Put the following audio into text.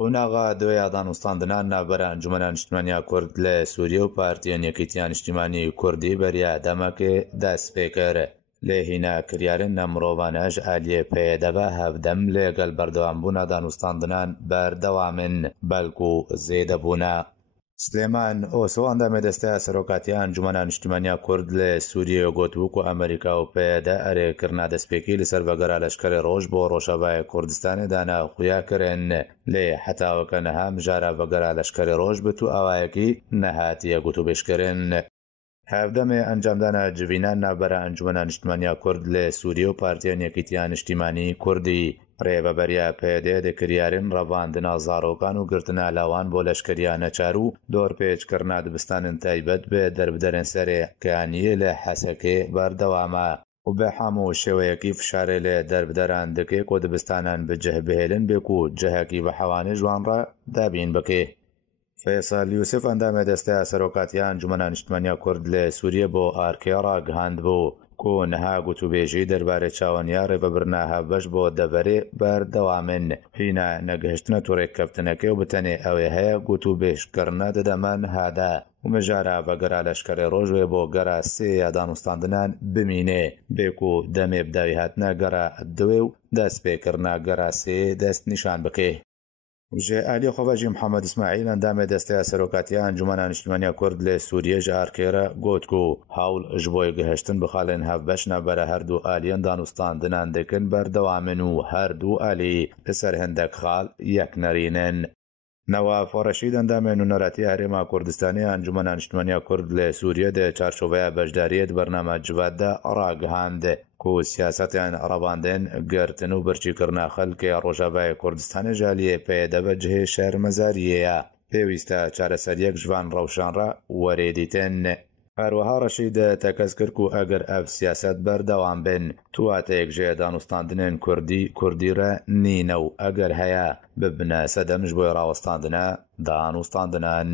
قۆناغا دوێ دانوستاندنان ناوبەرە ئەنجومەنە نیشتیمانیا کورد لە سووریە و پارتیە یەکێتییان نیشتیمانی کوردی بەریا دەمەکێ دەست پێکەرە لێ هینا کریارن نە مرۆڤانەش ئالیێ پێدەبە هەفدەم لێگەل بەردەوامبوونا دانوستاندنان بەردەوامن بەلکو زێدەبوونا. سلێمان ئۆسۆوان دامێدەستە سەرۆکاتیە ئەنجومەنە نیشتیمانیا کورد لە سووریە گوتبووک و ئەمریکا و پێدە ئەرێکردنا دەستپێکی لەسەر بەگەرا لەشکری ڕۆژ بۆ ڕۆژەبای کوردستانی دانا خویاکردن لێ حتاوەکە نەها مژارە بەگەرا لەشکری ڕۆژ بتو ئەوایەکی نەهاتیە گوتوبێشکردن. هەفدەمێ ئەنجامدانە جوینان ناوبەرە ئەنجومەنە نیشتیمانیا کورد لە سووریە و پارتیە یەکێتییان نیشتیمانی کوردی ڕێبەبەریا پێدێ دەکریارن ڕەڤاندنا زارۆکان و گرتنا لاوان بۆ لەشکریە نەچار و دۆرپێچکردنا دبستانن تایبەت بێ دەربدەرن سەرێکیانیە لە حەسەکێ بەردەوامە و بە هەموو شێوەیەکی فشارێ لێ دەربدەران دەکێ کۆ دبستانان بجەه بهێلن بێک و جەهەکی بە حەوانێ جوانڕە دابین بکێ. فیصل یوسف ئەندامێ دەستەیە سەرۆکاتیە ئەنجومەنە نیشتیمانیا کورد لە سووریە بۆ ئارکێ ڕاگەهاند بوو کۆ نەها گوتوبێژی دەربارەی چاوەنیا ڕێڤەبرنا هەڤبەش بۆ دەڤەرێ بەردەوامن هینە نەگەهشتنە تووڕێککەوتنەکەی و بتەنێ ئەوێ هەیە گوتوبێژکردنە دەدەمان هادا و مەژارە بەگەرا لەشکری ڕۆژێ بۆ گەرا سێ یا دانوستاندنان بمینێ بێک و دەمێ بداوی هاتنە گەرا دوێ و دەست پێکردنا گەرا سێ دەست نیشان بکێ. ژێ ئالی خۆڤەژی محەممەد ئیسماعیل ئەندامێ دەستەیە سەرۆکاتیە ئەنجومەنە نیشتیمانیا کورد لە سووریە ژە ئارکێرە گوتک و هەوڵ ژ بۆی گەهشتن بخەڵێن هەڤبەش نەبەرە هەردوو ئالیەن دانوستاندنان دەکەن بەردەوامن و هەردوو ئالی لەسەر هەندێک خاڵ یەک نەرینن. نەواف ڕەشید ئەندامێ نونەڕەتی هەرێما کوردستانی ئەنجومەنە نیشتیمانیا کورد لە سووریە دە چارچۆڤەیە بەشداریەت بەرنامە جواددا ڕاگەهاند کو سیاسەتیان ڕەباندن گرتن و بەرچیکردنا خەلکێ ڕۆژاوای کوردستانی ژالیێ پێدەبە جهێ شەرمەزاریەیە پێویستە چارەسەریەک ژوان ڕەوشانڕە وەرێدیتن. هەروەها ڕەشید تەکەس کرد و ئەگەر ئەف سیاسەت بەردەوام بن تواتەیەک ژێ دانوستاندنێن کوردیرە نینە و ئەگەر هەیە ببنە سەدەمش بۆی ڕاوەستاندنە دانوستاندنان.